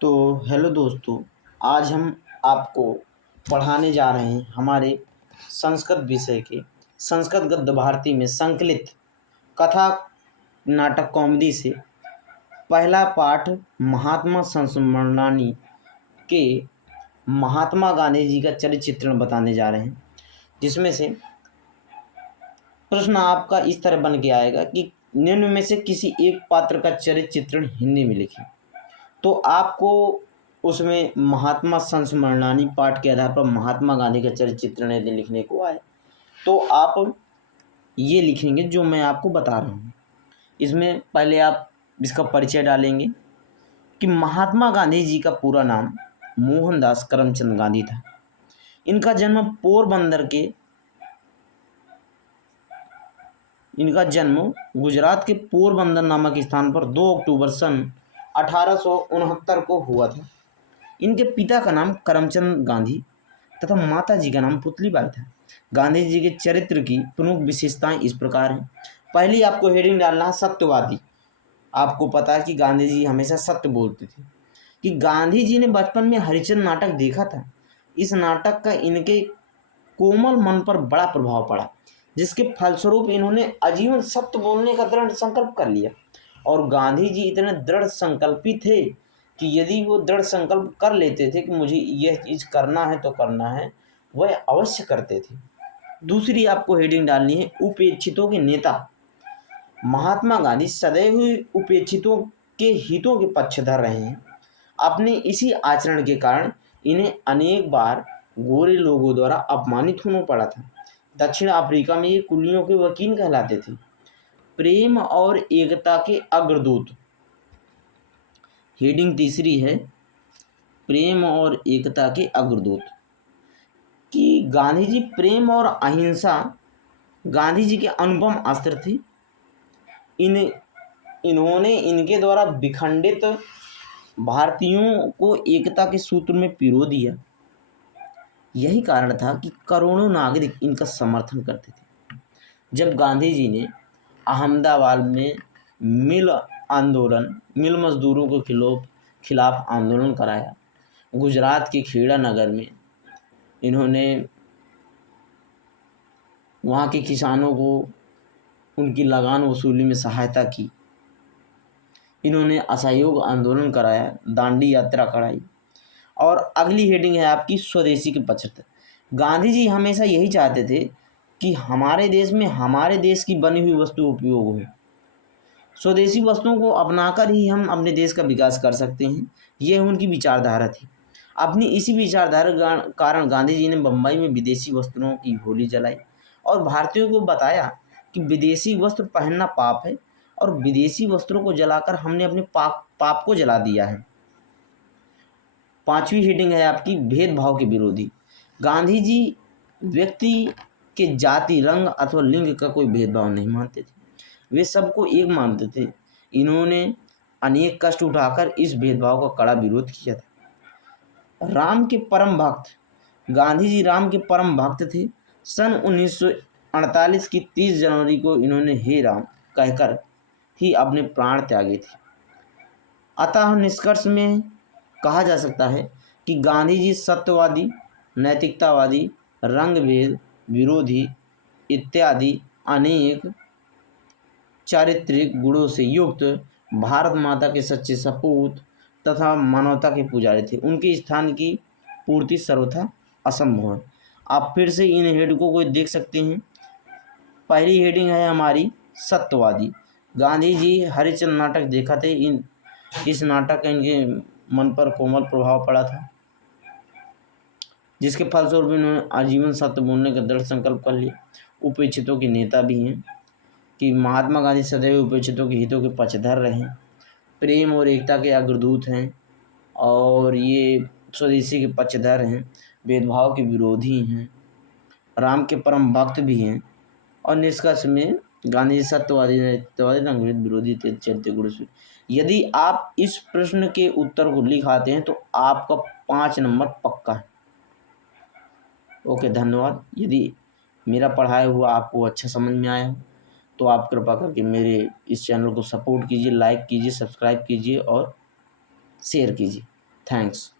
तो हेलो दोस्तों, आज हम आपको पढ़ाने जा रहे हैं हमारे संस्कृत विषय के संस्कृत गद्य भारती में संकलित कथा नाटक कॉमेडी से पहला पाठ महात्मा संस्मरणानी के महात्मा गांधी जी का चरित्र चित्रण बताने जा रहे हैं। जिसमें से प्रश्न आपका इस तरह बन के आएगा कि निम्न में से किसी एक पात्र का चरित्र चित्रण हिंदी में लिखें। तो आपको उसमें महात्मा संस्मरणानी पाठ के आधार पर महात्मा गांधी का चरित्र चित्रण यदि लिखने को आए तो आप ये लिखेंगे जो मैं आपको बता रहा हूँ। इसमें पहले आप इसका परिचय डालेंगे कि महात्मा गांधी जी का पूरा नाम मोहनदास करमचंद गांधी था। इनका जन्म गुजरात के पोरबंदर नामक स्थान पर 2 अक्टूबर सन 1869 को हुआ था। इनके पिता का नाम करमचंद गांधी तथा माता जी का नाम पुतलीबाई था। गांधी जी के चरित्र की प्रमुख विशेषताएं इस प्रकार हैं। पहली आपको हेडिंग डालना है सत्यवादी। आपको पता है कि गांधी जी हमेशा सत्य बोलते थे। कि गांधी जी ने बचपन में हरिश्चंद्र नाटक देखा था। इस नाटक का इनके कोमल मन पर बड़ा प्रभाव पड़ा, जिसके फलस्वरूप इन्होंने आजीवन सत्य बोलने का दृढ़ संकल्प कर लिया। और गांधी जी इतने दृढ़ संकल्पी थे कि यदि वो दृढ़ संकल्प कर लेते थे कि मुझे यह चीज़ करना है तो करना है, वह अवश्य करते थे। दूसरी आपको हेडिंग डालनी है उपेक्षितों के नेता। महात्मा गांधी सदैव ही उपेक्षितों के हितों के पक्षधर रहे हैं। अपने इसी आचरण के कारण इन्हें अनेक बार गोरे लोगों द्वारा अपमानित होना पड़ा था। दक्षिण अफ्रीका में ये कुलियों के वकील कहलाते थे। प्रेम और एकता के अग्रदूत। हेडिंग तीसरी है प्रेम और एकता के अग्रदूत। कि गांधी जी प्रेम और अहिंसा गांधी जी के अनुपम अस्त्र थे। इन्होंने इनके द्वारा विखंडित भारतीयों को एकता के सूत्र में पिरो दिया। यही कारण था कि करोड़ों नागरिक इनका समर्थन करते थे। जब गांधी जी ने अहमदाबाद में मिल मजदूरों के खिलाफ आंदोलन कराया, गुजरात के खेड़ा नगर में इन्होंने वहाँ के किसानों को उनकी लगान वसूली में सहायता की। इन्होंने असहयोग आंदोलन कराया, दांडी यात्रा कराई। और अगली हेडिंग है आपकी स्वदेशी के पचहत्तर। गांधी जी हमेशा यही चाहते थे कि हमारे देश में हमारे देश की बनी हुई वस्तु उपयोग हो। स्वदेशी वस्तुओं को अपनाकर ही हम अपने देश का विकास कर सकते हैं, यह उनकी विचारधारा थी। अपनी इसी विचारधारा के कारण गांधी जी ने बम्बई में विदेशी वस्त्रों की होली जलाई और भारतीयों को बताया कि विदेशी वस्त्र पहनना पाप है और विदेशी वस्त्रों को जलाकर हमने अपने पाप को जला दिया है। पांचवी हेडिंग है आपकी भेदभाव के विरोधी। गांधी जी व्यक्ति के जाति, रंग अथवा लिंग का कोई भेदभाव नहीं मानते थे। वे सबको एक मानते थे। इन्होंने अनेक कष्ट उठाकर इस भेदभाव का कड़ा विरोध किया था। राम के परम भक्त। गांधी जी राम के परम भक्त थे। सन 1948 की 30 जनवरी को इन्होंने हे राम कहकर ही अपने प्राण त्यागे थे। अतः निष्कर्ष में कहा जा सकता है कि गांधी जी सत्यवादी, नैतिकतावादी, रंगभेद विरोधी इत्यादि अनेक चारित्रिक गुणों से युक्त भारत माता के सच्चे सपूत तथा मानवता के पुजारी थे। उनके स्थान की पूर्ति सर्वथा असंभव है। आप फिर से इन हेडिंगों को देख सकते हैं। पहली हेडिंग है हमारी सत्यवादी। गांधी जी हरिश्चंद्र नाटक देखा थे। इस नाटक का इनके मन पर कोमल प्रभाव पड़ा था, जिसके फलस्वरूप इन्होंने आजीवन सत्य बोलने का दृढ़ संकल्प कर लिया। उपेक्षितों के नेता भी हैं कि महात्मा गांधी सदैव उपेक्षितों के हितों के पक्षधर रहे। प्रेम और एकता के अग्रदूत हैं और ये स्वदेशी के पक्षधर हैं, भेदभाव के विरोधी हैं, राम के परम भक्त भी हैं। और निष्कर्ष में गांधी सत्यवादी, नैतिकतावादी, रंगभेद विरोधी चलते गुण से। यदि आप इस प्रश्न के उत्तर को लिख आते हैं तो आपका 5 नंबर पक्का है। ओके, धन्यवाद। यदि मेरा पढ़ाया हुआ आपको अच्छा समझ में आया हो तो आप कृपा करके मेरे इस चैनल को सपोर्ट कीजिए, लाइक कीजिए, सब्सक्राइब कीजिए और शेयर कीजिए। थैंक्स।